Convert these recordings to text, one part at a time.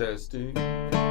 Testing. Testing.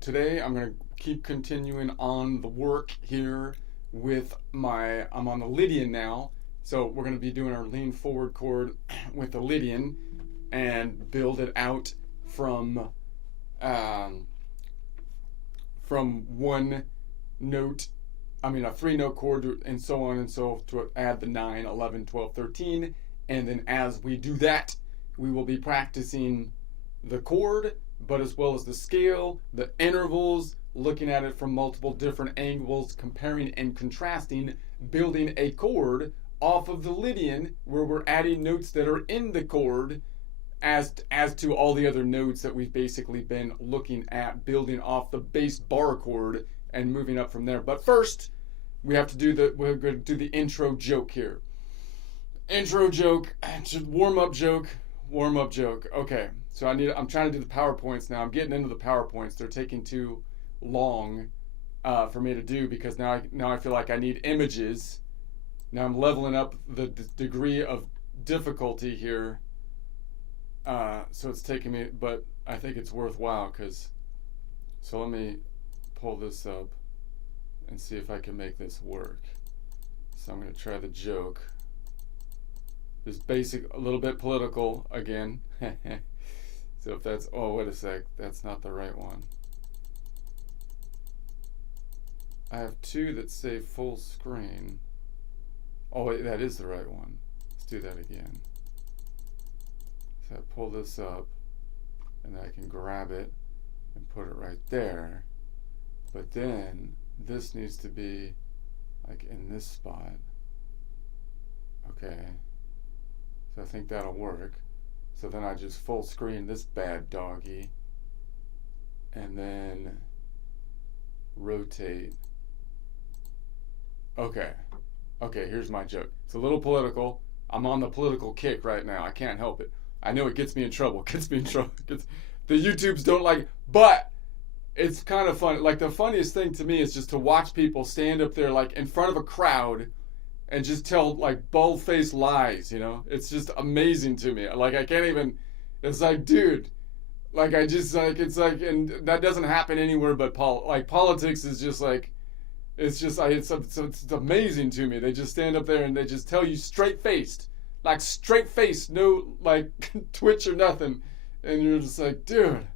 Today I'm gonna keep continuing on the work here with I'm on the Lydian now, so we're gonna be doing our lean forward chord with the Lydian and build it out from one note, a 3-note chord and so on and so to add the 9, 11, 12, 13, and then as we do that, we will be practicing the chord, but as well as the scale, the intervals, looking at it from multiple different angles, comparing and contrasting, building a chord off of the Lydian where we're adding notes that are in the chord as to all the other notes that we've basically been looking at, building off the bass bar chord and moving up from there. But first, we're going to do the intro joke here. Intro joke, warm up joke. Okay. So I'm trying to do the PowerPoints now. I'm getting into the PowerPoints. They're taking too long for me to do because now I feel like I need images. Now I'm leveling up the degree of difficulty here. So it's taking me, but I think it's worthwhile so let me pull this up and see if I can make this work. So I'm going to try the joke. This basic, a little bit political again. So if that's, oh, wait a sec, that's not the right one. I have two that say full screen. Oh, wait, that is the right one. Let's do that again. So I pull this up, and I can grab it and put it right there. But then this needs to be like in this spot. Okay. So I think that'll work. So then I just full screen this bad doggy and then rotate. Okay, here's my joke. It's a little political. I'm on the political kick right now. I can't help it. I know it gets me in trouble. The YouTubes don't like it, but it's kind of fun. Like the funniest thing to me is just to watch people stand up there like in front of a crowd and just tell like bald-faced lies, It's just amazing to me. Like I can't even, it's like, dude, like I just like, it's like, and that doesn't happen anywhere but politics is just like, it's amazing to me. They just stand up there and they just tell you straight-faced, no like twitch or nothing. And you're just like, dude,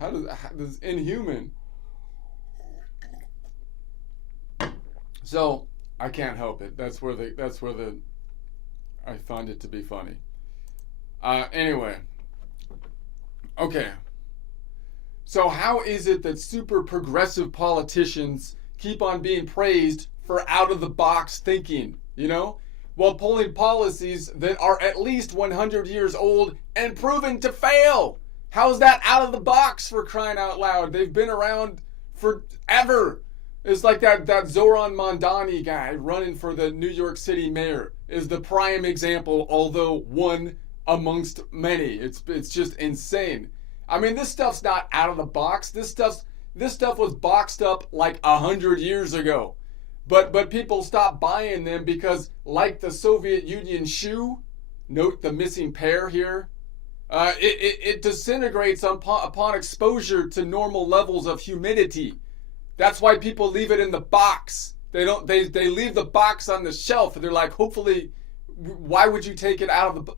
this is inhuman. So, I can't help it. That's where I find it to be funny. Anyway. Okay. So how is it that super progressive politicians keep on being praised for out-of-the-box thinking, while pulling policies that are at least 100 years old and proven to fail? How's that out of the box, for crying out loud? They've been around forever. It's like that Zoran Mondani guy running for the New York City mayor is the prime example, although one amongst many. It's just insane. I mean, this stuff's not out of the box. This stuff was boxed up like 100 years ago. But people stopped buying them because, like the Soviet Union shoe, note the missing pair here, it disintegrates upon exposure to normal levels of humidity. That's why people leave it in the box. They leave the box on the shelf. And they're like, hopefully, why would you take it out of the?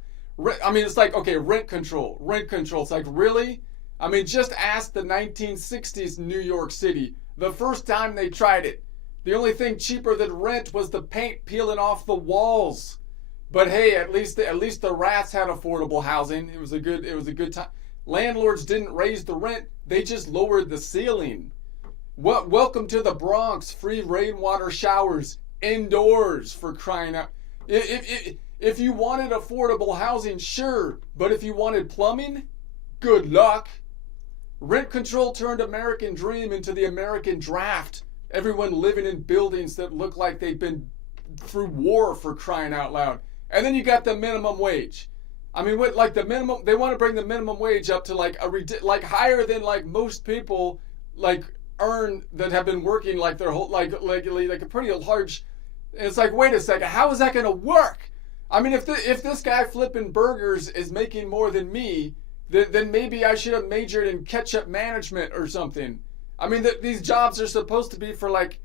I mean, it's like, okay, rent control. It's like, really? I mean, just ask the 1960s New York City. The first time they tried it, The only thing cheaper than rent was the paint peeling off the walls. But hey, at least the rats had affordable housing. It was a good time. Landlords didn't raise the rent; they just lowered the ceiling. Welcome to the Bronx, free rainwater showers indoors, for crying out. If you wanted affordable housing, sure, but if you wanted plumbing, good luck. Rent control turned American Dream into the American Draft. Everyone living in buildings that look like they've been through war, for crying out loud. And then you got the minimum wage. I mean, what, like the minimum? They want to bring the minimum wage up to like higher than like most people like earn that have been working like their whole like a pretty large. It's like, wait a second, how is that going to work? I mean, if this guy flipping burgers is making more than me, then maybe I should have majored in ketchup management or something. I mean, these jobs are supposed to be for like,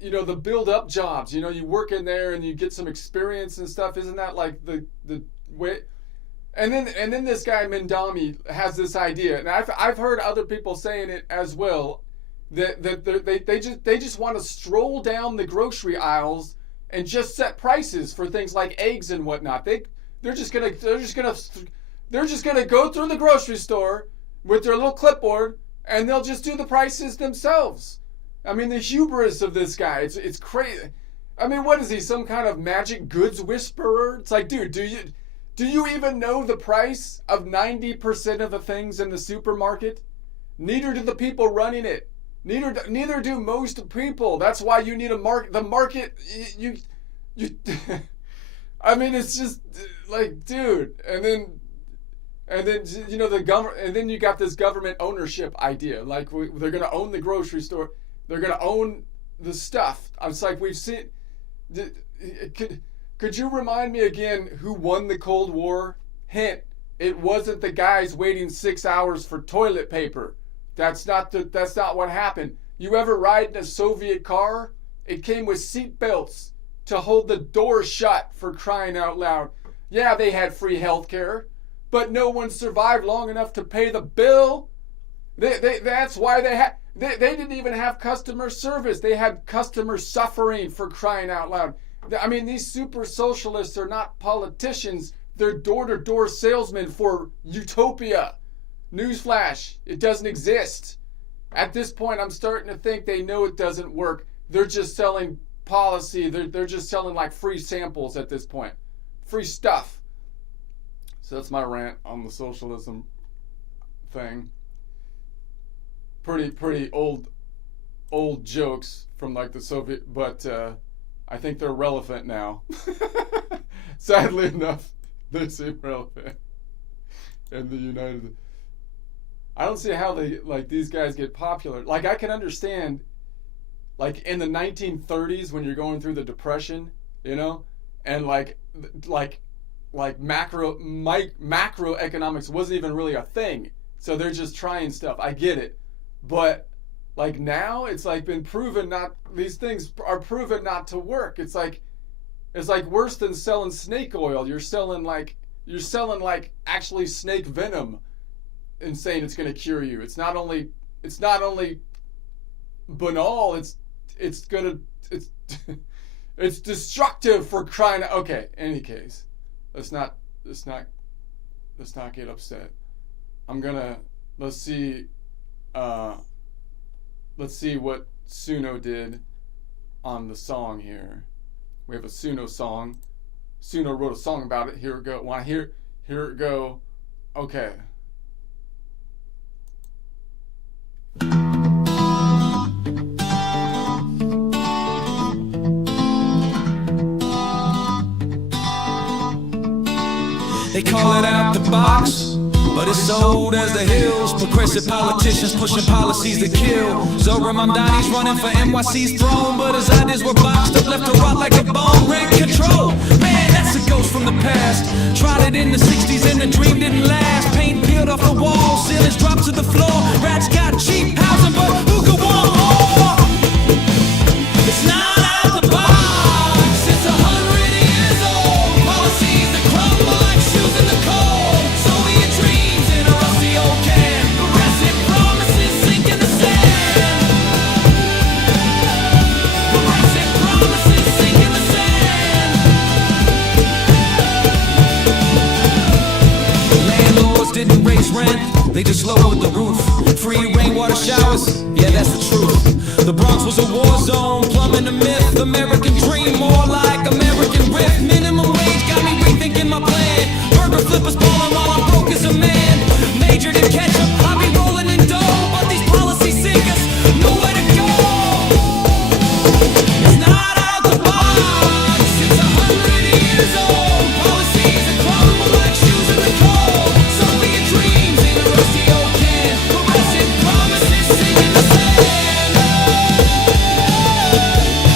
the build-up jobs. You work in there and you get some experience and stuff. Isn't that like the way? And then this guy Mamdani has this idea, and I've heard other people saying it as well, that they just want to stroll down the grocery aisles and just set prices for things like eggs and whatnot. They're just gonna go through the grocery store with their little clipboard and they'll just do the prices themselves. I mean, the hubris of this guy, it's crazy. I mean, what is he, some kind of magic goods whisperer? It's like, dude, do you even know the price of 90% of the things in the supermarket? Neither do the people running it. Neither do most people. That's why you need a market. The market, you I mean, it's just like, dude. And then the government, and then you got this government ownership idea. Like they're going to own the grocery store. They're going to own the stuff. It's like we've seen. Could you remind me again who won the Cold War? Hint: it wasn't the guys waiting 6 hours for toilet paper. That's not what happened. You ever ride in a Soviet car? It came with seat belts to hold the door shut, for crying out loud. Yeah, they had free healthcare, but no one survived long enough to pay the bill. That's why they didn't even have customer service. They had customer suffering, for crying out loud. I mean, these super socialists are not politicians. They're door-to-door salesmen for utopia. Newsflash, it doesn't exist. At this point, I'm starting to think they know it doesn't work. They're just selling policy. They're just selling like free samples at this point. Free stuff. So that's my rant on the socialism thing. Pretty old jokes from like the Soviet, but I think they're relevant now. Sadly enough, they seem relevant in the United. I don't see how these guys get popular. Like, I can understand, like in the 1930s when you're going through the Depression, and like macroeconomics wasn't even really a thing. So they're just trying stuff. I get it. But like now it's like been proven these things are proven not to work. It's like worse than selling snake oil. You're selling like actually snake venom and saying it's going to cure you. It's not only banal, it's it's destructive, for crying out. Okay, any case. Let's not get upset. Let's see what Suno did on the song here. We have a Suno song. Suno wrote a song about it. Here it go. Want to hear it go? Okay. They call it out the box, but it's old as the hills. Progressive politicians pushing policies to kill. Zohran Mamdani's running for NYC's throne, but his ideas were boxed up, left to rot like a bone. Rent control, man, that's a ghost from the past. Tried it in the 60s and the dream didn't last. Paint peeled off the walls, ceilings dropped to the floor. Rats got cheap housing, but who could want more? It's not out the box, it's 100 years old. Policies that crumble like shoes in the cold. Soviet dreams in a rusty old can. Progressive promises sink in the sand. showers. Yeah, that's the truth. The Bronx was a war zone, plumbing the myth. American dream, more like American riff. Minimum wage got me rethinking my plan. Burger flippers balling while I'm broke as a man. Majored in ketchup, I be rolling in dough. But these policies sink us nowhere to go. It's not out the box. It's 100 years old. Policies that crumble like shoes in the cold. Soviet dreams in a rusty old can. Progressive promises singing the sand.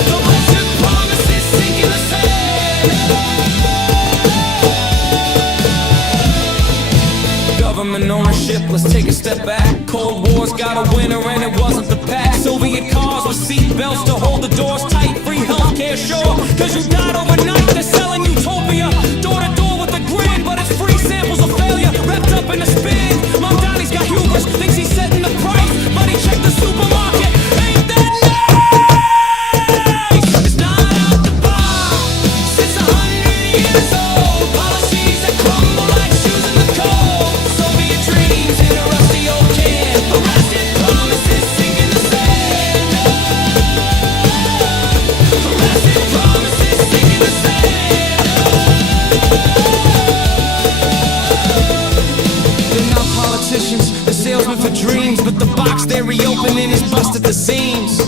Progressive promises singing the sand. Government ownership, let's take a step back. Cold War's got a winner and it wasn't the pack. Soviet cars with seat belts to hold the doors tight. Free healthcare, sure, cause you died overnight. They're selling utopia, door to door with a grin. But it's free samples of failure, wrapped up in a spin. Mom Donnie's got hubris, thinks he's setting the price. But he checked the supermarket, ain't that nice? It's not out the box, it's 100 years old. Policies that crumble like shoes in the cold. Soviet dreams in a rusty old can. Arrested promises sinking the sand. Arrested promises sinking the sand. They're not politicians, they're salesmen for dreams. But the box they're reopening is busted the seams.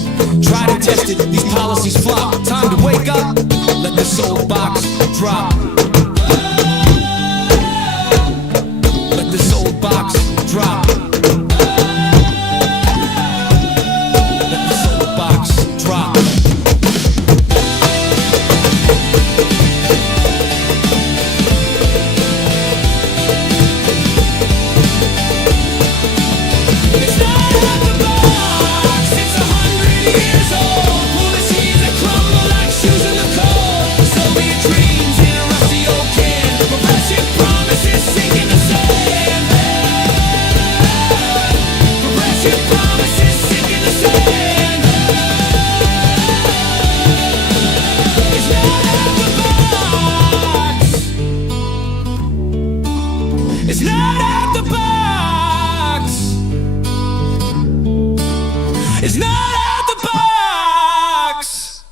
Tried and tested, these policies flop. Time to wake up, let this old box drop. Let this old box drop. Let this old box drop. It's not out the box, it's 100 years old. Policies that crumble like shoes in the cold. Soviet dreams in a rusty old can. Progressive promises sinking the sand. Progressive promises sinking the sand. It's not out the box. It's not out the box. It's not out the box.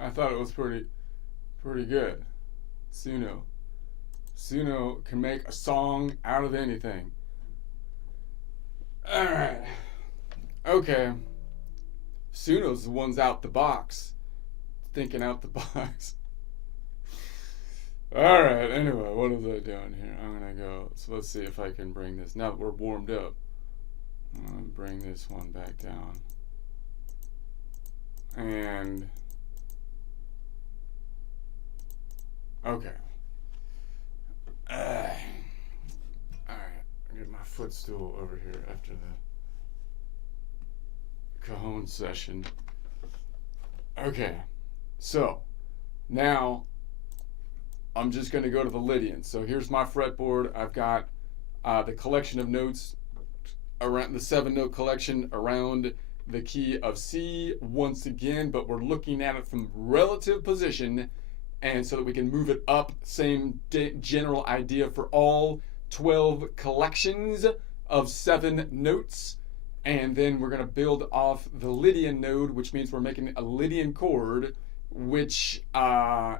I thought it was pretty good. Suno can make a song out of anything. Alright. Okay. Suno's the one's out the box. Thinking out the box. Alright, anyway, what was I doing here? I'm gonna go, so let's see if I can bring this, now that we're warmed up, I'm gonna bring this one back down. And, okay. Alright, I'll get my footstool over here after the Cajon session. Okay, so, now, I'm just going to go to the Lydian. So here's my fretboard. I've got the collection of notes around the 7-note collection around the key of C once again, but we're looking at it from relative position, and so that we can move it up. Same general idea for all 12 collections of 7 notes, and then we're going to build off the Lydian node, which means we're making a Lydian chord, which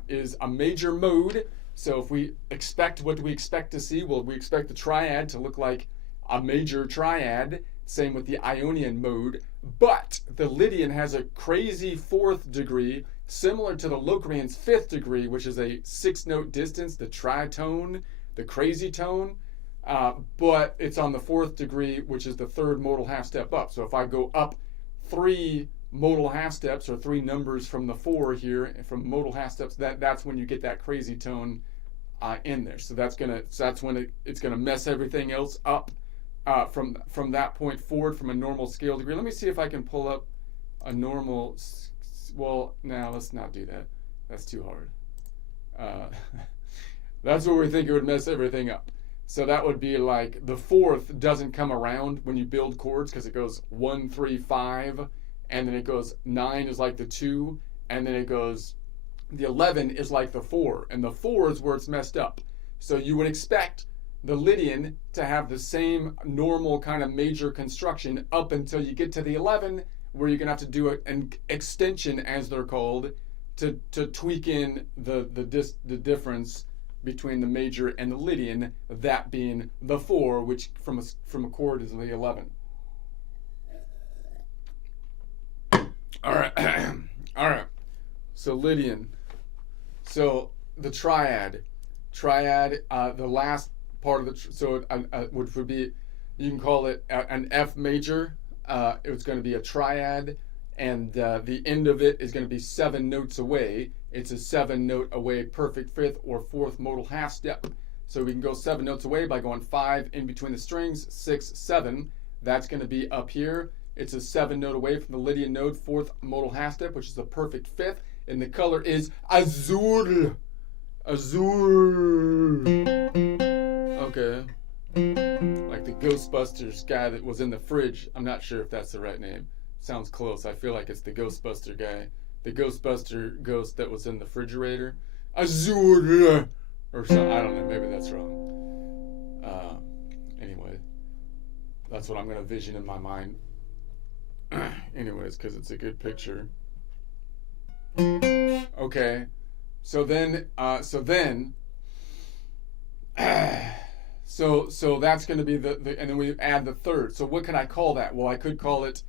is a major mode. So if we expect, what do we expect to see? Well, we expect the triad to look like a major triad. Same with the Ionian mode. But the Lydian has a crazy 4th degree, similar to the Locrian's 5th degree, which is a 6-note distance, the tritone, the crazy tone. But it's on the 4th degree, which is the 3rd modal half step up. So if I go up 3 modal half steps, or 3 numbers from the 4 here, from modal half steps, that's when you get that crazy tone in there. So that's when it's gonna mess everything else up from that point forward from a normal scale degree. Let me see if I can pull up a normal. Well, now let's not do that. That's too hard. That's where we think it would mess everything up. So that would be like the 4th doesn't come around when you build chords, because it goes 1, 3, 5. And then it goes 9 is like the 2, and then it goes The 11 is like the 4, and the 4 is where it's messed up. So you would expect the Lydian to have the same normal kind of major construction up until you get to the 11, where you're going to have to do an extension, as they're called, to tweak in the difference between the major and the Lydian, that being the 4, which from a chord is the 11. All right. All right. So Lydian. So the triad, the last part of the, which would be, you can call it an F major. It's going to be a triad, and the end of it is going to be 7 notes away. It's a 7-note away perfect fifth or fourth modal half step. So we can go 7 notes away by going 5 in between the strings, 6, 7. That's going to be up here. It's a 7-note away from the Lydian node, fourth modal half step, which is the perfect fifth. And the color is azul. Azul. Okay. Like the Ghostbusters guy that was in the fridge. I'm not sure if that's the right name. Sounds close. I feel like it's the Ghostbuster guy. The Ghostbuster ghost that was in the refrigerator. Azul. Or something. I don't know. Maybe that's wrong. Anyway. That's what I'm going to vision in my mind. Anyways, because it's a good picture. Okay. So then that's going to be the and then we add the third. So what can I call that? Well, I could call it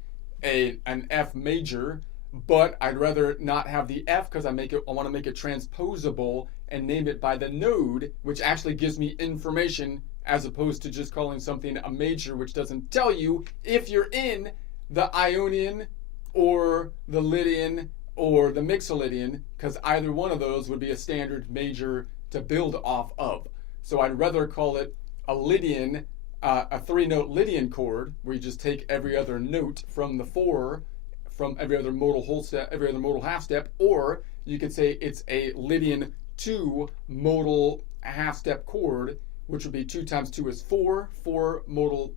an F major, but I'd rather not have the F because I want to make it transposable and name it by the node, which actually gives me information as opposed to just calling something a major, which doesn't tell you if you're in the Ionian or the Lydian or the Mixolydian, because either one of those would be a standard major to build off of. So I'd rather call it a Lydian, a 3-note Lydian chord, where you just take every other note from the 4, from every other modal whole step, every other modal half step, or you could say it's a Lydian 2 modal half step chord, which would be 2 times 2 is 4, 2 modal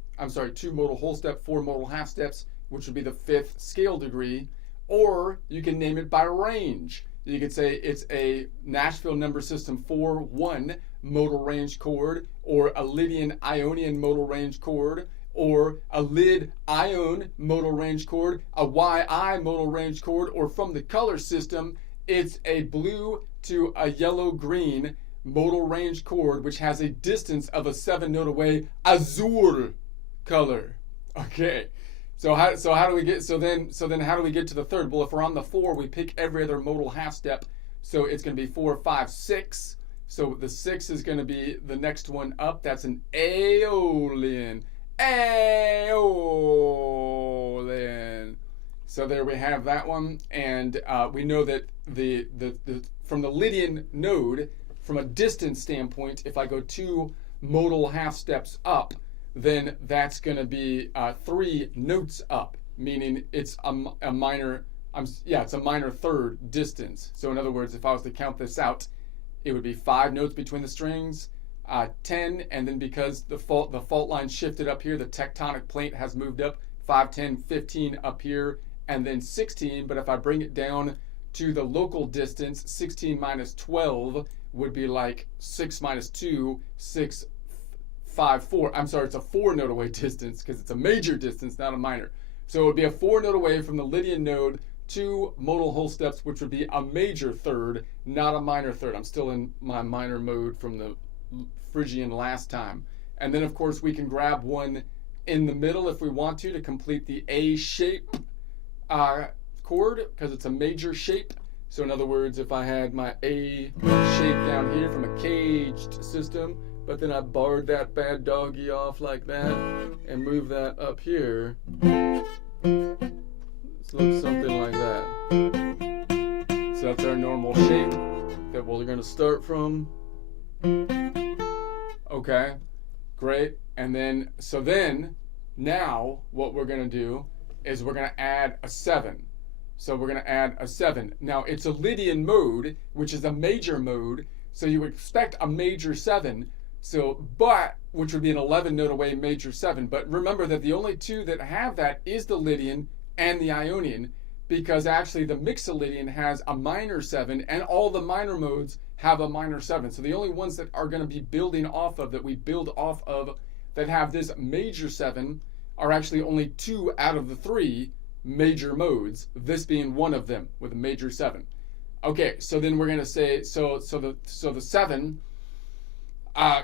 whole step, 4 modal half steps, which would be the 5th scale degree. Or you can name it by range. You could say it's a Nashville number system 4-1 modal range chord, or a Lydian Ionian modal range chord, or a Lyd Ion modal range chord, a YI modal range chord, or from the color system, it's a blue to a yellow-green modal range chord, which has a distance of a 7-note away, azul color. Okay. So how do we get, so then how do we get to the third? Well, if we're on the 4, we pick every other modal half step. So it's going to be 4, 5, 6. So the 6 is going to be the next one up. That's an Aeolian. Aeolian. So there we have that one. And we know that the from the Lydian node, from a distance standpoint, if I go 2 modal half steps up, then that's going to be 3 notes up, meaning it's a minor. It's a minor third distance. So in other words, if I was to count this out, it would be 5 notes between the strings, 10, and then because the fault line shifted up here, the tectonic plate has moved up, 5, 10, 15 up here, and then 16. But if I bring it down to the local distance, 16 minus 12 would be like 6 minus 2, 6, 5, 4. I'm sorry, it's a 4-note away distance because it's a major distance, not a minor. So it would be a 4-note away from the Lydian node, 2 modal whole steps, which would be a major third, not a minor third. I'm still in my minor mode from the Phrygian last time. And then, of course, we can grab one in the middle if we want to complete the A shape chord because it's a major shape. So in other words, if I had my A shape down here from a caged system, but then I barred that bad doggy off like that and move that up here. This looks something like that. So that's our normal shape that we're going to start from. Okay, great. And then, now what we're going to do is we're going to add a 7. So we're going to add a 7. Now it's a Lydian mode, which is a major mode. So you would expect a major 7. Which would be an 11-note away major 7. But remember that the only 2 that have that is the Lydian and the Ionian. because actually the Mixolydian has a minor 7 and all the minor modes have a minor 7. So the only ones that are going to be building off of, that we build off of, that have this major 7 are actually only 2 out of the 3 major modes, this being one of them with a major 7. Okay, so then we're going to say, so the 7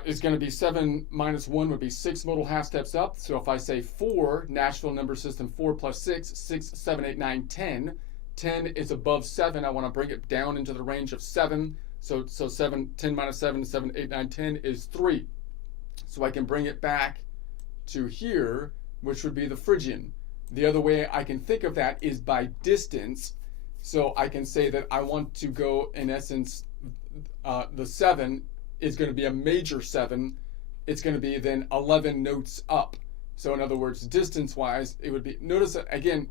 is going to be 7 minus 1 would be 6 modal half steps up. So if I say 4, Nashville number system 4 plus 6, 6, 7, 8, 9, 10. 10 is above 7. I want to bring it down into the range of 7. So 7, 10 minus 7, 7, 8, 9, 10 is 3. So I can bring it back to here, which would be the Phrygian. The other way I can think of that is by distance. So I can say that I want to go, in essence, the 7 is going to be a major 7. It's going to be then 11 notes up. So in other words, distance-wise, it would be, notice that, again,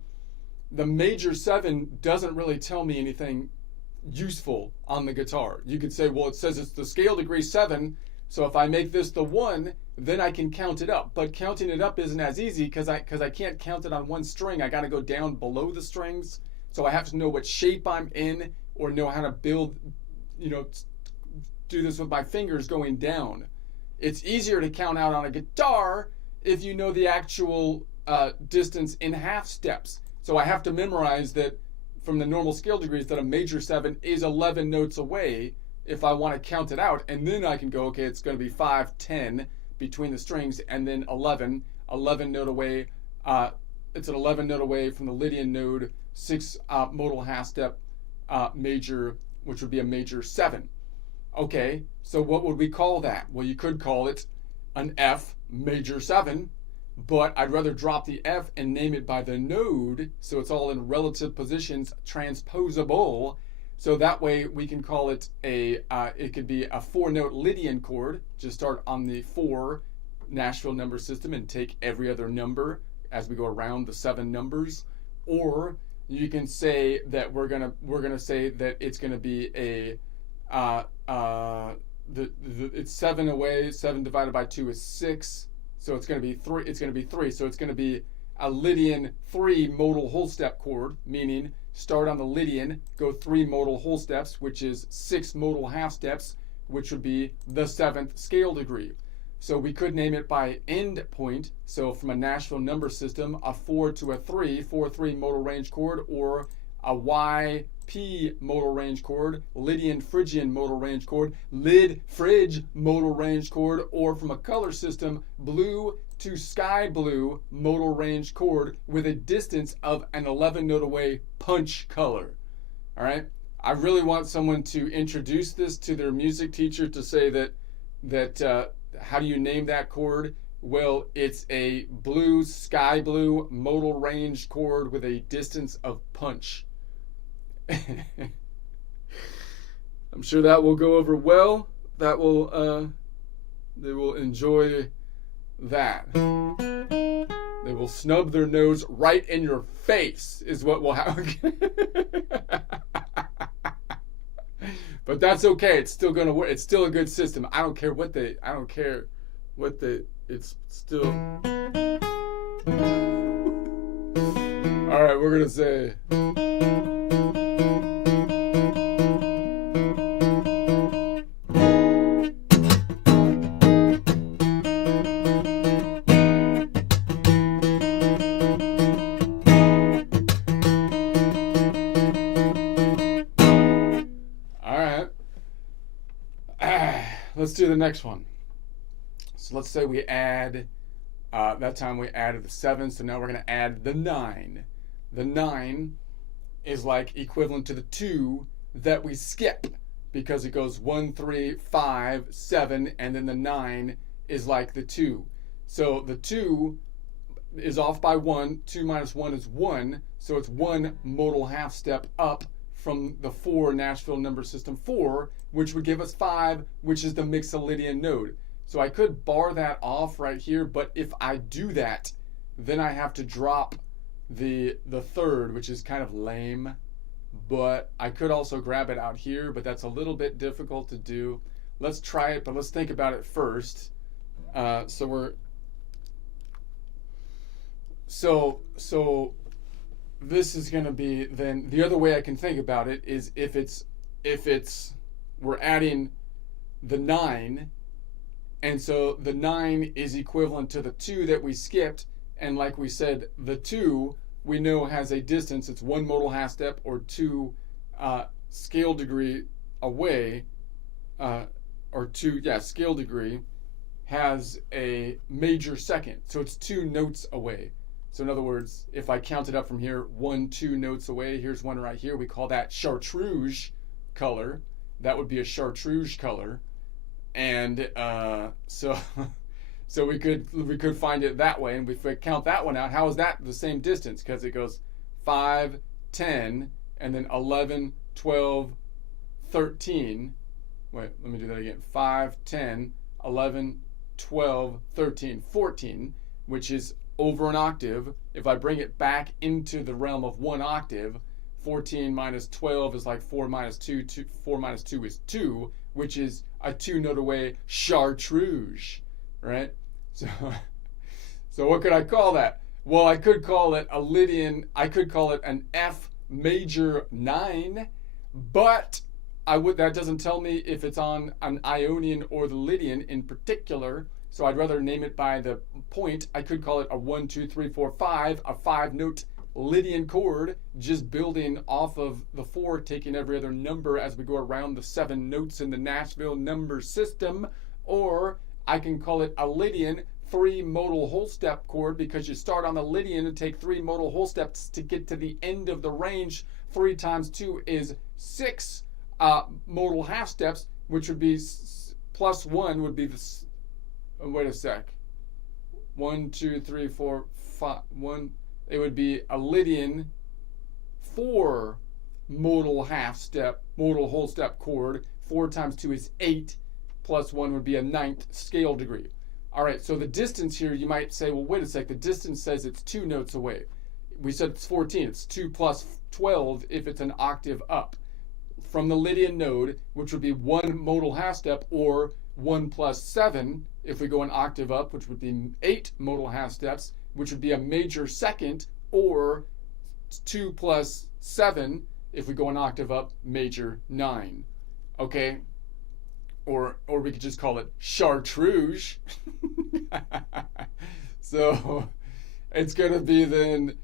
the major 7 doesn't really tell me anything useful on the guitar. You could say, well, it says it's the scale degree 7, so if I make this the 1, then I can count it up. But counting it up isn't as easy because I can't count it on one string. I got to go down below the strings. So I have to know what shape I'm in, or know how to build, do this with my fingers going down. It's easier to count out on a guitar if you know the actual distance in half steps. So I have to memorize that from the normal scale degrees that a major 7 is 11 notes away if I want to count it out. And then I can go, okay, it's going to be 5, 10 between the strings, and then 11 note away. It's an 11 note away from the Lydian node, 6 modal half step major, which would be a major 7. Okay, so what would we call that? Well, you could call it an F major 7, but I'd rather drop the F and name it by the node, so it's all in relative positions, transposable. So that way we can call it it could be a 4-note Lydian chord. Just start on the 4 Nashville number system and take every other number as we go around the 7 numbers. Or you can say that we're gonna say that it's gonna be it's 7 away. 7 divided by 2 is 6. So it's gonna be 3. It's gonna be 3. So it's gonna be a Lydian 3 modal whole step chord, meaning start on the Lydian, go 3 modal whole steps, which is 6 modal half steps, which would be the 7th scale degree. So we could name it by end point. So from a Nashville number system, a 4 to a 3, 4-3 modal range chord, or a YP modal range chord, Lydian Phrygian modal range chord, Lyd Phryg modal range chord, or from a color system, blue to sky blue modal range chord with a distance of an 11 note away punch color. All right. I really want someone to introduce this to their music teacher to say that how do you name that chord? Well, it's a blue, sky blue modal range chord with a distance of punch. I'm sure that will go over well. That will they will enjoy that. They will snub their nose right in your face is what will happen. But that's okay. It's still gonna work. It's still a good system. I don't care what it's still. All right, we're gonna say. Let's do the next one. So let's say we add, that time we added the 7, so now we're going to add the 9. The 9 is like equivalent to the 2 that we skip because it goes 1, 3, 5, 7, and then the 9 is like the 2. So the 2 is off by 1, 2 minus 1 is 1, so it's 1 modal half step up from the 4 Nashville number system 4, which would give us 5, which is the Mixolydian node. So I could bar that off right here, but if I do that, then I have to drop the 3rd, which is kind of lame. But I could also grab it out here, but that's a little bit difficult to do. Let's try it, but let's think about it first. So this is going to be, then the other way I can think about it is if we're adding the 9, and so the 9 is equivalent to the 2 that we skipped, and like we said, the 2 we know has a distance, it's 1 modal half step or 2 scale degree away, or 2, scale degree has a major second, so it's 2 notes away. So in other words, if I count it up from here, 1, 2 notes away, here's one right here, we call that chartreuse color. That would be a chartreuse color. And so we could find it that way. And if we count that one out, how is that the same distance? Because it goes 5, 10, and then 11, 12, 13. Wait, let me do that again. 5, 10, 11, 12, 13, 14, which is over an octave. If I bring it back into the realm of 1 octave, 14 minus 12 is like 4 minus 2. 4 minus 2 is 2, which is a 2 note away chartreuse, right? So what could I call that? Well, I could call it a Lydian. I could call it an F major 9, but that doesn't tell me if it's on an Ionian or the Lydian in particular. So I'd rather name it by the point. I could call it a 1, 2, 3, 4, 5, a 5-note Lydian chord, just building off of the 4, taking every other number as we go around the 7 notes in the Nashville number system. Or I can call it a Lydian 3-modal whole step chord, because you start on the Lydian and take 3 modal whole steps to get to the end of the range. 3 times 2 is 6 modal half steps, which would be plus 1 would be the. Wait a sec. 1, 2, 3, 4, 5. 1. It would be a Lydian 4 modal whole step chord. 4 times 2 is 8. Plus 1 would be a 9th scale degree. All right, so the distance here, you might say, well, wait a sec. The distance says it's 2 notes away. We said it's 14. It's 2 plus 12 if it's an octave up. From the Lydian node, which would be 1 modal half step, or 1 plus 7 if we go an octave up, which would be 8 modal half steps, which would be a major second, or 2 plus 7 if we go an octave up, major 9. Okay? Or we could just call it chartreuse. So it's going to be then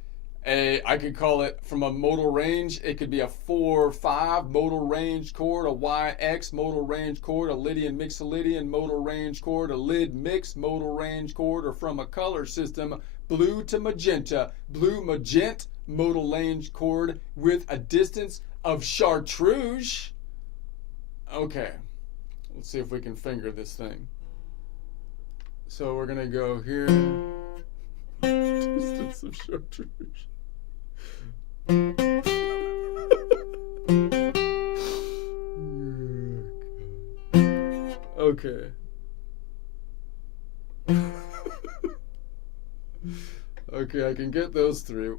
I could call it from a modal range. It could be a 4-5 modal range chord, a YX modal range chord, a Lydian mixolydian modal range chord, a Lyd mix modal range chord, or from a color system, blue to magenta, blue magenta modal range chord with a distance of chartreuse. Okay, let's see if we can finger this thing. So we're gonna go here. Distance of chartreuse. Okay. Okay, I can get those 3.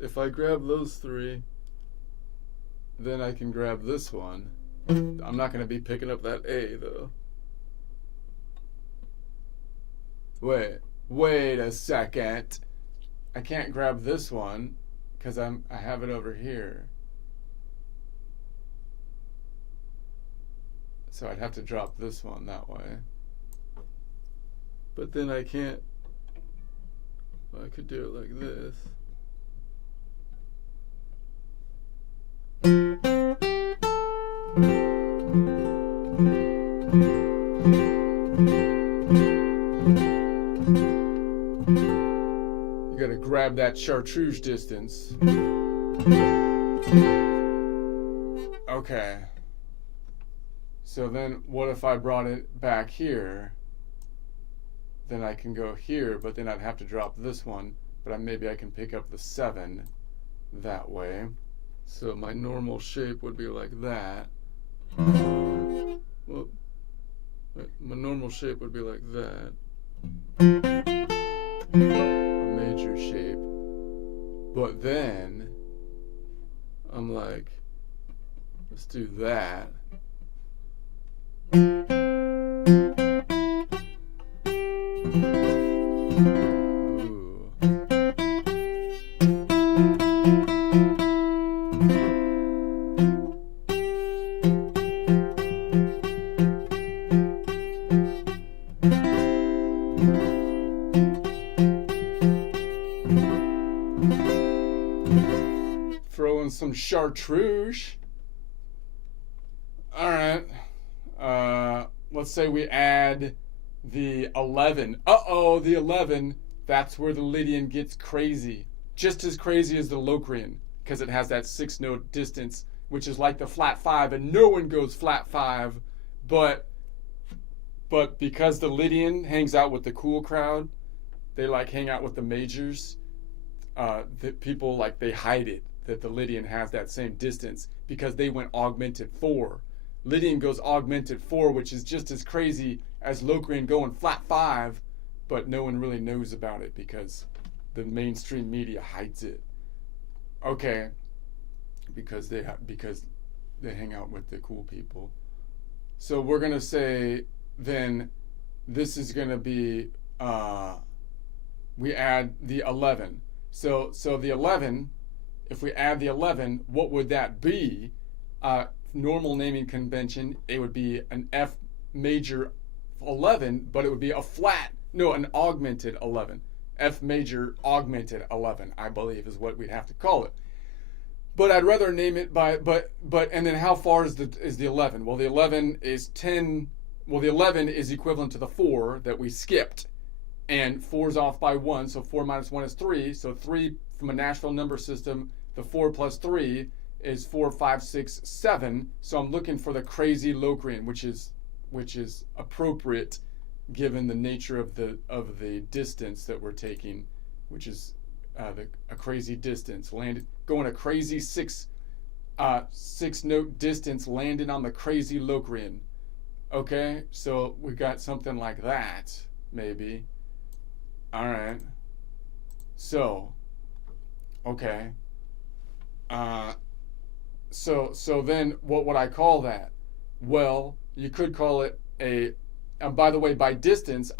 If I grab those 3, then I can grab this one. I'm not going to be picking up that A though. Wait a second. I can't grab this one because I have it over here. So I'd have to drop this one that way. But then I can't. I could do it like this. You gotta grab that chartreuse distance. Okay. So then what if I brought it back here? Then I can go here, but then I'd have to drop this one. But maybe I can pick up the 7 that way. So my normal shape would be like that. Well, my normal shape would be like that. A major shape. But then I'm like, let's do that. Ooh. some chartreuse. All right. Let's say we add the 11. Uh-oh, the 11. That's where the Lydian gets crazy. Just as crazy as the Locrian, because it has that 6-note distance, which is like the flat 5, and no one goes flat 5. But because the Lydian hangs out with the cool crowd, they like hang out with the majors, that people like they hide it, that the Lydian has that same distance because they went augmented 4. Lydian goes augmented 4, which is just as crazy as Locrian going flat 5, but no one really knows about it because the mainstream media hides it. Okay, because they hang out with the cool people. So we're gonna say then this is gonna be we add the 11. So the 11, if we add the 11, what would that be? Normal naming convention, it would be an F major 11, but it would be an augmented 11. F major augmented 11, I believe, is what we'd have to call it. But I'd rather name it by and then how far is the 11? Well, the 11 is 10. Well, the 11 is equivalent to the 4 that we skipped, and 4's off by 1, so 4 minus 1 is 3. So 3 from a Nashville number system, the 4 plus 3 is 4, 5, 6, 7. So I'm looking for the crazy Locrian, which is appropriate given the nature of the distance that we're taking, which is a crazy distance. Going a crazy 6-note distance, landing on the crazy Locrian. Okay, so we got something like that, maybe. All right. So, okay. So then what would I call that? Well, you could call it by the way, by distance,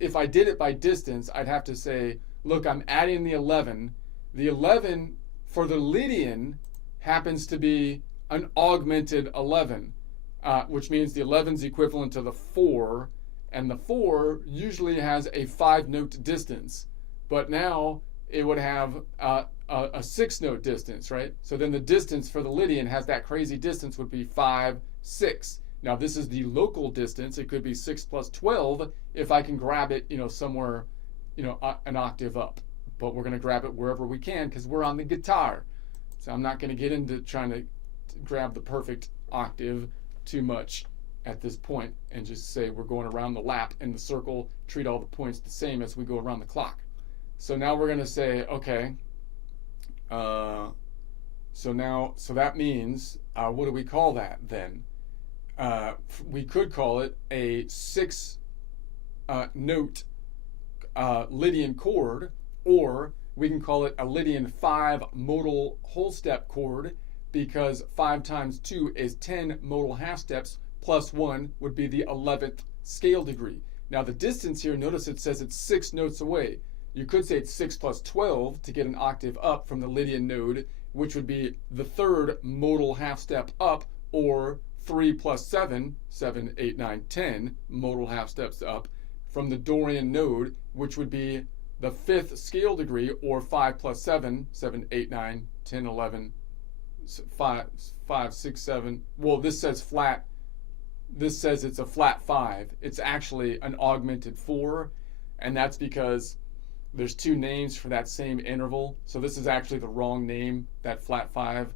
if I did it by distance, I'd have to say, look, I'm adding the 11. The 11 for the Lydian happens to be an augmented 11, which means the 11 is equivalent to the 4, and the 4 usually has a 5-note distance, but now it would have a 6-note distance, right? So then the distance for the Lydian has that crazy distance would be 5, 6. Now this is the local distance. It could be 6 plus 12 if I can grab it, somewhere, an octave up. But we're going to grab it wherever we can because we're on the guitar. So I'm not going to get into trying to grab the perfect octave too much at this point and just say we're going around the lap in the circle, treat all the points the same as we go around the clock. So now we're going to say, okay, so that means, what do we call that then? We could call it a 6-note Lydian chord, or we can call it a Lydian 5 modal whole step chord, because 5 times 2 is 10 modal half steps, plus 1 would be the 11th scale degree. Now the distance here, notice it says it's 6 notes away. You could say it's 6 plus 12 to get an octave up from the Lydian node, which would be the 3rd modal half step up, or 3 plus 7, 7, 8, 9, 10 modal half steps up from the Dorian node, which would be the 5th scale degree, or 5 plus 7, 7, 8, 9, 10, 11, 5, 6, 7. Well, this says flat. This says it's a flat 5. It's actually an augmented 4, and that's because there's 2 names for that same interval. So this is actually the wrong name, that flat 5.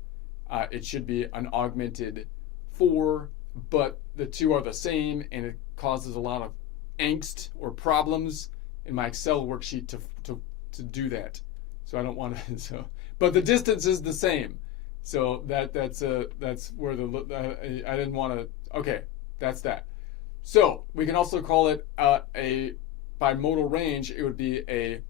It should be an augmented 4, but the 2 are the same, and it causes a lot of angst or problems in my Excel worksheet to do that. So I don't want to. But the distance is the same. So that's where I didn't want to. Okay, that's that. So we can also call it by modal range. It would be a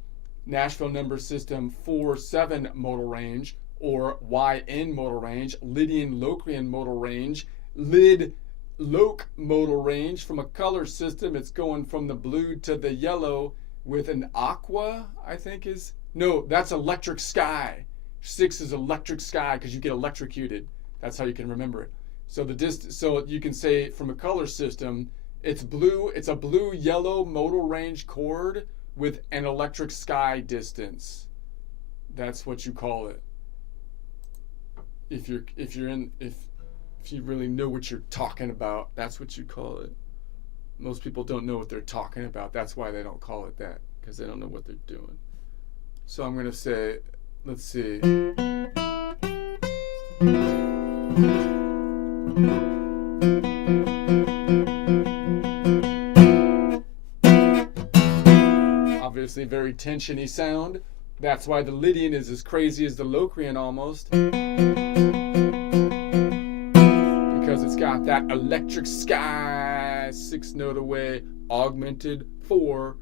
Nashville number system 4/7 modal range, or YN modal range, Lydian Locrian modal range, Lyd Loc modal range. From a color system, it's going from the blue to the yellow with an aqua, I think is. No, that's electric sky. 6 is electric sky because you get electrocuted. That's how you can remember it. So so you can say from a color system, it's blue. It's a blue-yellow modal range chord with an electric sky distance. That's what you call it. if you really know what you're talking about, that's what you call it. Most people don't know what they're talking about. That's why they don't call it that, because they don't know what they're doing. So I'm gonna say, let's see. Obviously very tensiony sound. That's why the Lydian is as crazy as the Locrian almost. Because it's got that electric sky, 6 note away, augmented 4.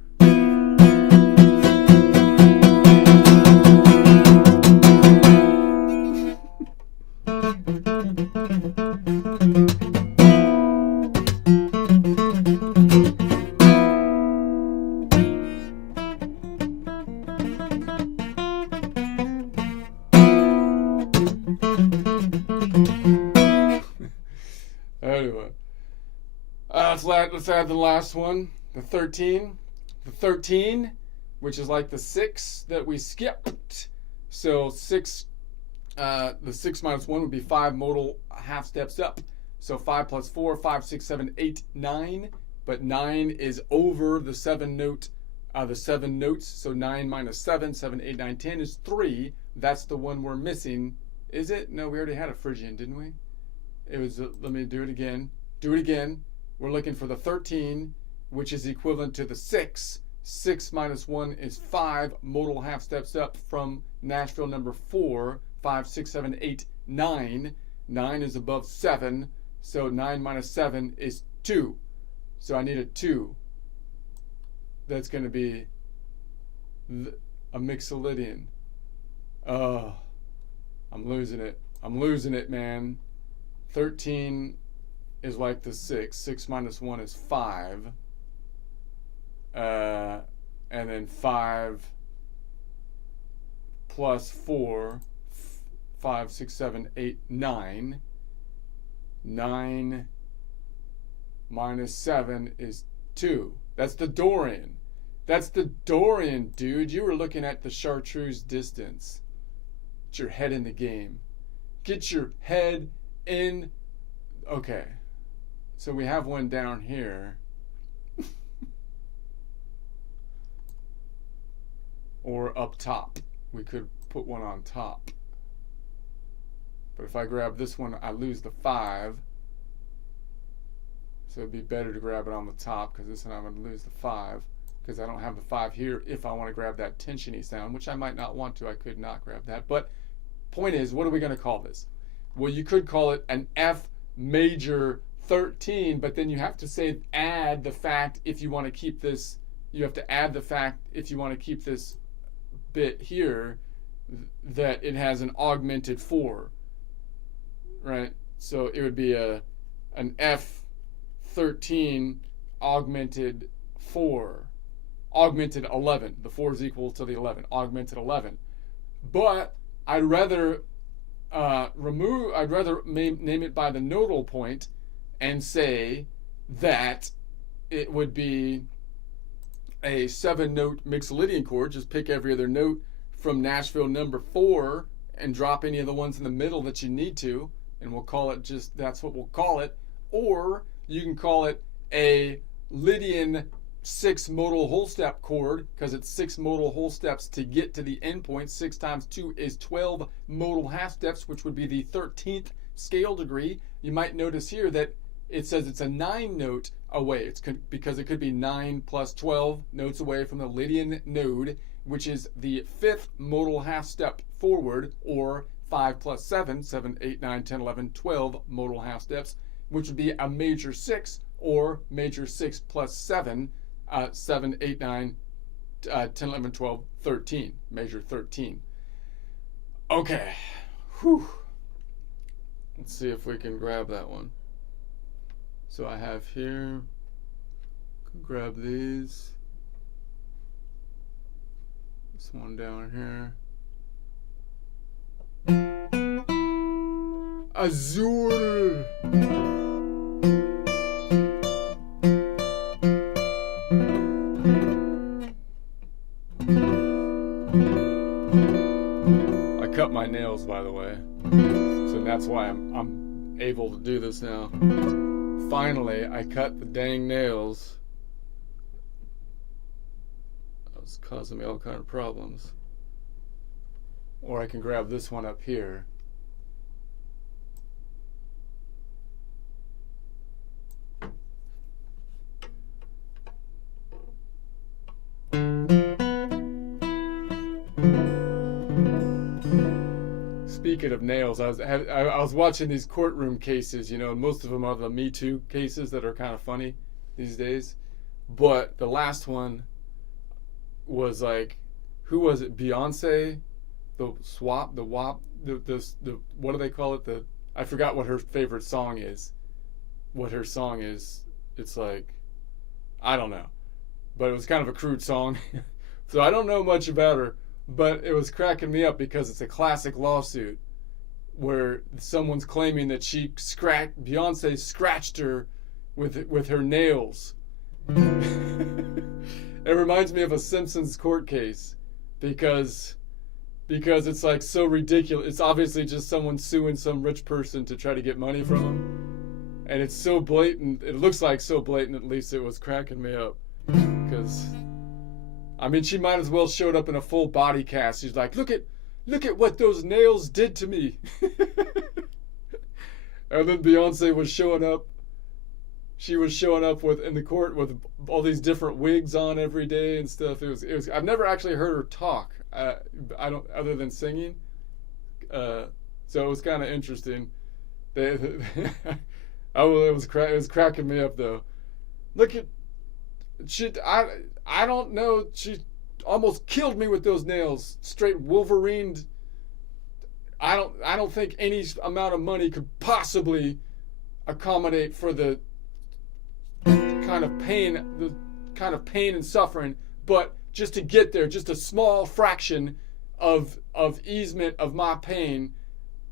Anyway, let's add the last one, the 13. The 13, which is like the 6 that we skipped. So 6, the 6 minus 1 would be 5 modal half steps up. So 5 plus 4, 5, 6, 7, 8, 9. But 9 is over the 7 notes. So 9 minus 7, 7, 8, 9, 10 is 3. That's the one we're missing. Is it? No, we already had a Phrygian, didn't we? It was, let me do it again. Do it again. We're looking for the 13, which is equivalent to the 6. 6 minus 1 is 5 modal half steps up from Nashville number 4. 5, 6, 7, 8, 9. 9 is above 7. So 9 minus 7 is 2. So I need a 2. That's going to be a Mixolydian. Oh, I'm losing it. I'm losing it, man. 13 is like the 6. 6 minus 1 is 5. And then 5 plus 4, 5, 6, 7, 8, 9. 9 minus 7 is 2. That's the Dorian. That's the Dorian, dude. You were looking at the chartreuse distance. Get your head in the game. Get your head in. Okay. So we have one down here. Or up top. We could put one on top. But if I grab this one, I lose the 5. So it'd be better to grab it on the top, because this one I'm going to lose the 5. Because I don't have the 5 here if I want to grab that tensiony sound, which I might not want to. I could not grab that. But point is, what are we going to call this? Well, you could call it an F major 13, but then you have to say add the fact if you want to keep this. You have to add the fact if you want to keep this bit here that it has an augmented 4, right? So it would be an F13 augmented 4, augmented 11. The 4 is equal to the 11, augmented 11. But I'd rather name it by the nodal point and say that it would be a 7-note Mixolydian chord. Just pick every other note from Nashville number 4 and drop any of the ones in the middle that you need to, and we'll call it just, that's what we'll call it. Or you can call it a Lydian 6 modal whole step chord, because it's 6 modal whole steps to get to the endpoint. 6 times 2 is 12 modal half steps, which would be the 13th scale degree. You might notice here that it says it's a 9-note away. It's because it could be 9 plus 12 notes away from the Lydian node, which is the 5th modal half step forward, or 5 plus 7, 7, 8, 9, 10, 11, 12 modal half steps, which would be a major 6, or major 6 plus 7, 7, 8, 9, 10, 11, 12, 13, major 13. Okay. Whew. Let's see if we can grab that one. So I have here, grab these. This one down here. Azur. I cut my nails, by the way, so and that's why I'm able to do this now. Finally, I cut the dang nails. That was causing me all kind of problems. Or I can grab this one up here. Speaking of nails, I was watching these courtroom cases, you know, and most of them are the Me Too cases that are kind of funny these days. But the last one was like, who was it? Beyonce, the swap, the WAP, the what do they call it? I forgot what her favorite song is. What her song is? It's like, I don't know, but it was kind of a crude song, so I don't know much about her. But it was cracking me up because it's a classic lawsuit where someone's claiming that Beyonce scratched her with her nails. It reminds me of a Simpsons court case because it's like so ridiculous. It's obviously just someone suing some rich person to try to get money from them, and it's so blatant. It looks like so blatant. At least it was cracking me up because. I mean, she might as well showed up in a full body cast. She's like, look at what those nails did to me. And then Beyonce was showing up. She was showing up in the court with all these different wigs on every day and stuff. It was. I've never actually heard her talk. I don't, other than singing. So it was kind of interesting. It was cracking me up though. Look at. I don't know. She almost killed me with those nails. Straight Wolverined. I don't think any amount of money could possibly accommodate for the kind of pain and suffering. But just to get there, just a small fraction of easement of my pain,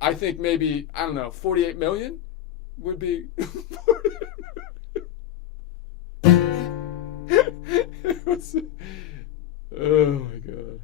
I think maybe, I don't know, 48 million would be. Oh my god.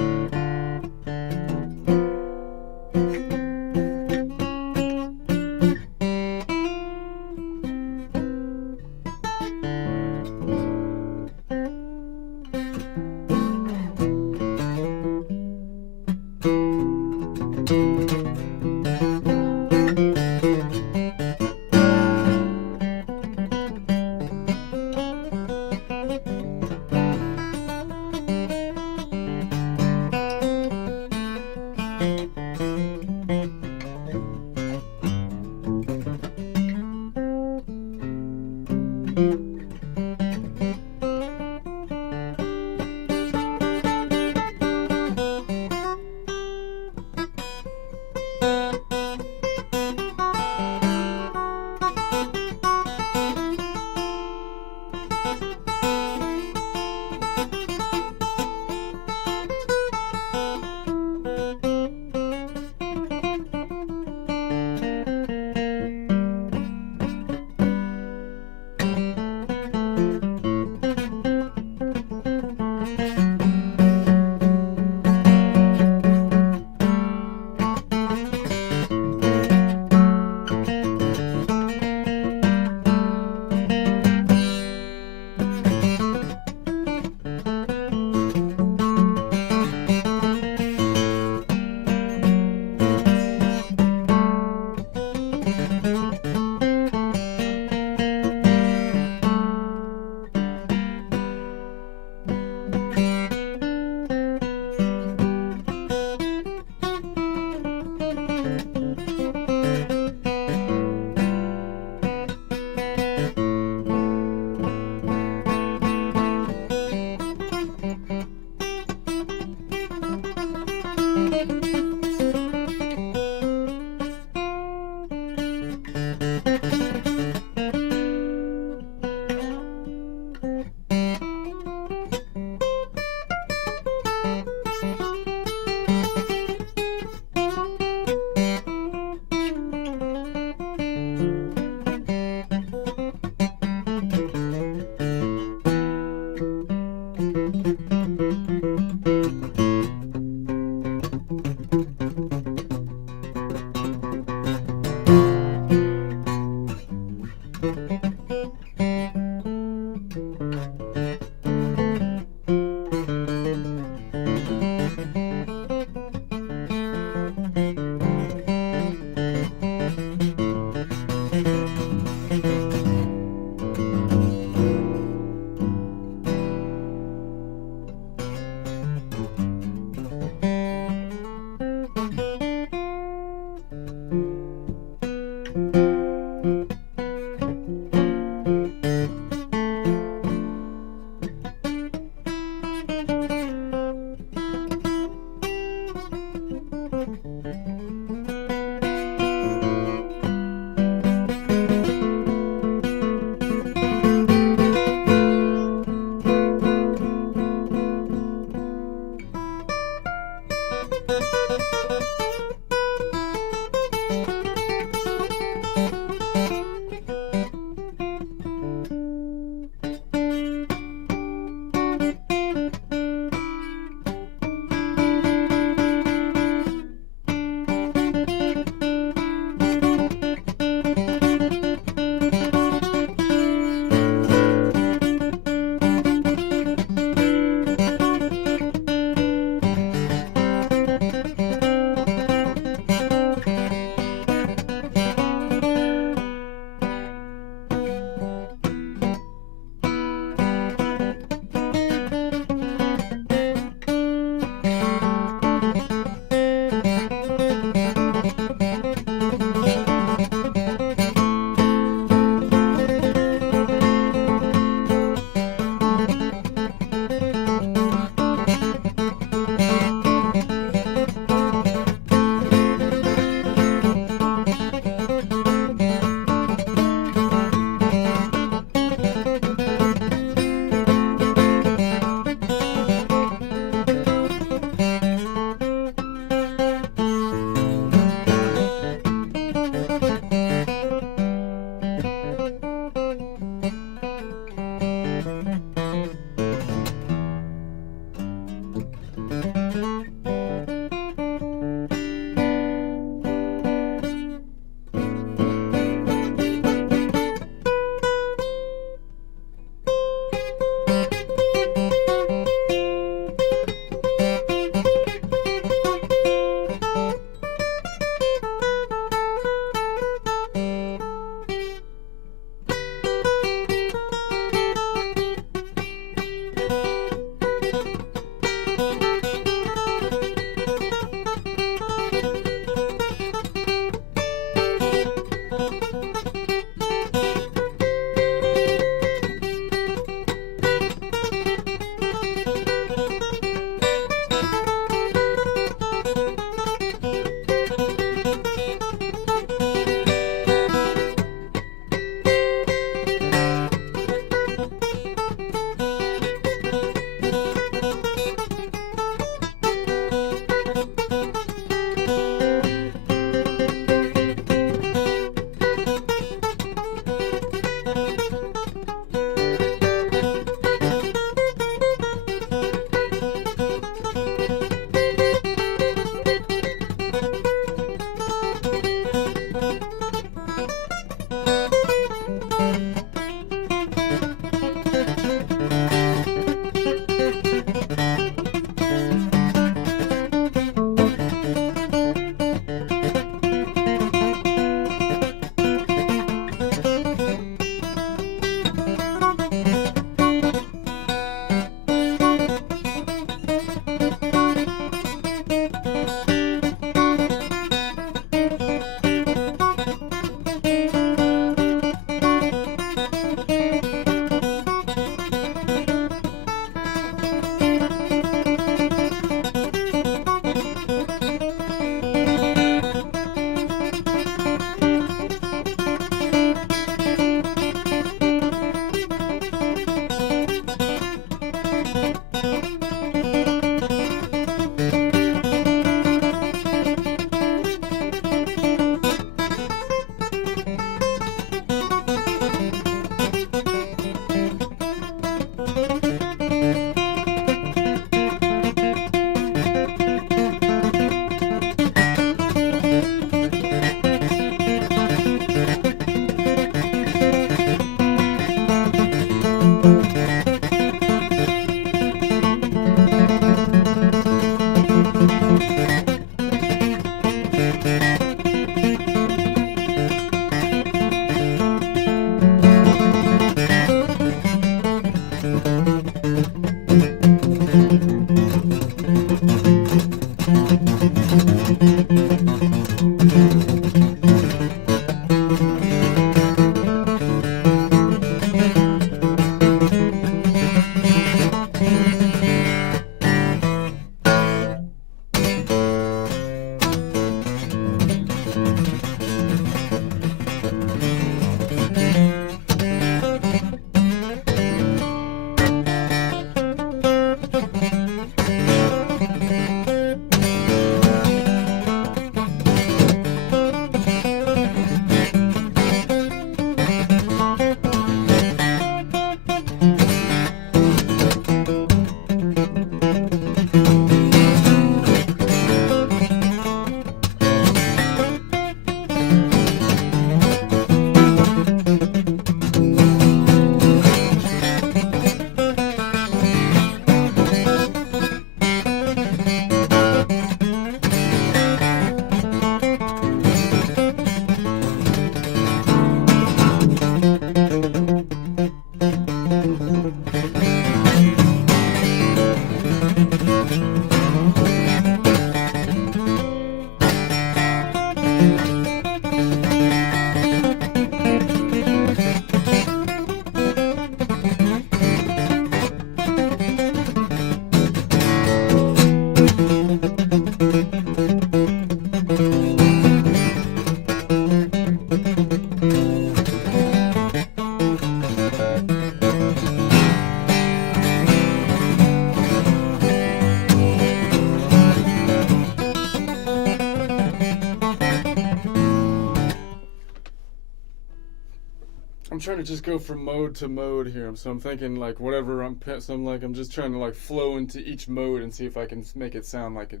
trying to just go from mode to mode here. So I'm thinking like whatever I'm just trying to like flow into each mode and see if I can make it sound like it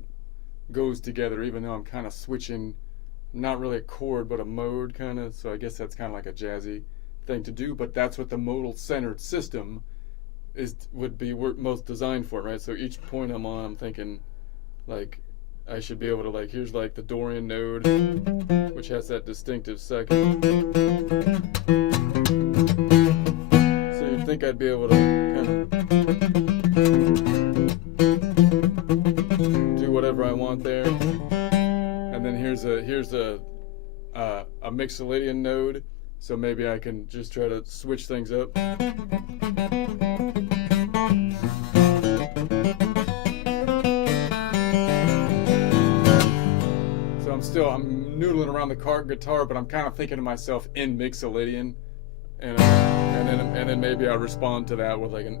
goes together, even though I'm kind of switching, not really a chord, but a mode kind of. So I guess that's kind of like a jazzy thing to do, but that's what the modal centered system would be most designed for, right? So each point I'm on, I'm thinking like I should be able to, like, here's like the Dorian node, which has that distinctive second. So you'd think I'd be able to kind of do whatever I want there. And then here's a Mixolydian node, so maybe I can just try to switch things up. I'm noodling around the guitar, but I'm kind of thinking to myself in Mixolydian, and then maybe I'll respond to that with like an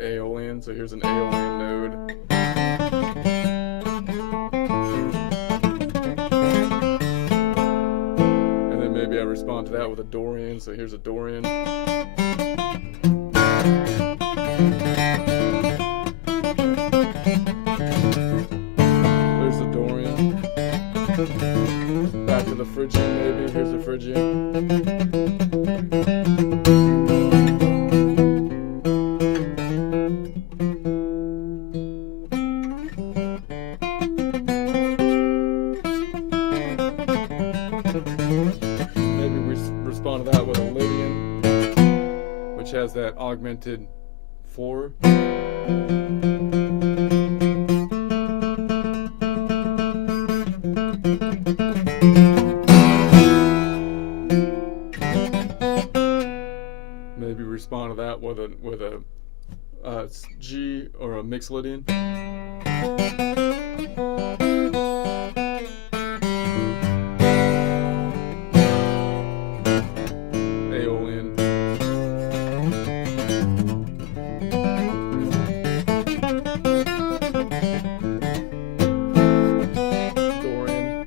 Aeolian. So here's an Aeolian node. And then maybe I respond to that with a Dorian. So here's a Dorian. There's the Dorian. Back to the Phrygian, maybe. Here's the Phrygian. Maybe we respond to that with a Lydian, which has that augmented 4. Maybe respond to that with a G or a Mixolydian. Aeolian. Dorian.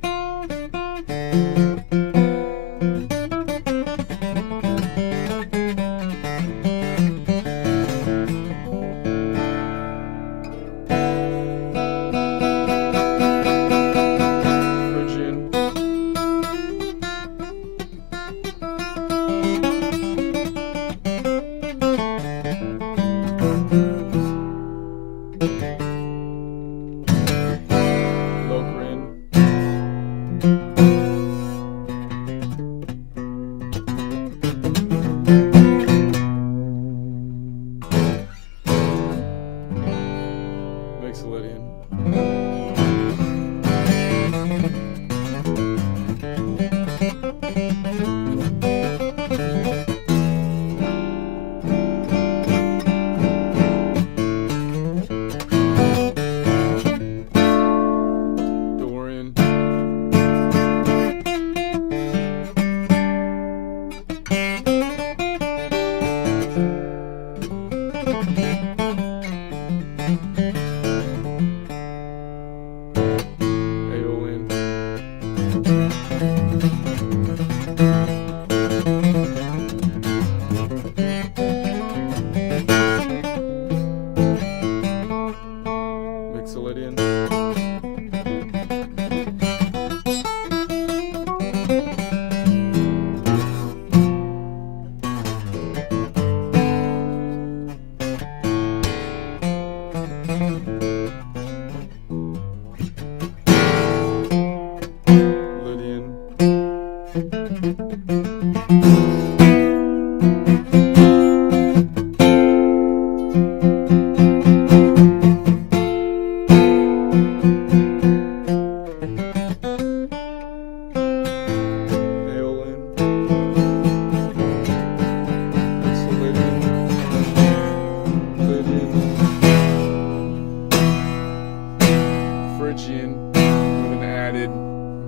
Phrygian with an added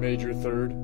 major third.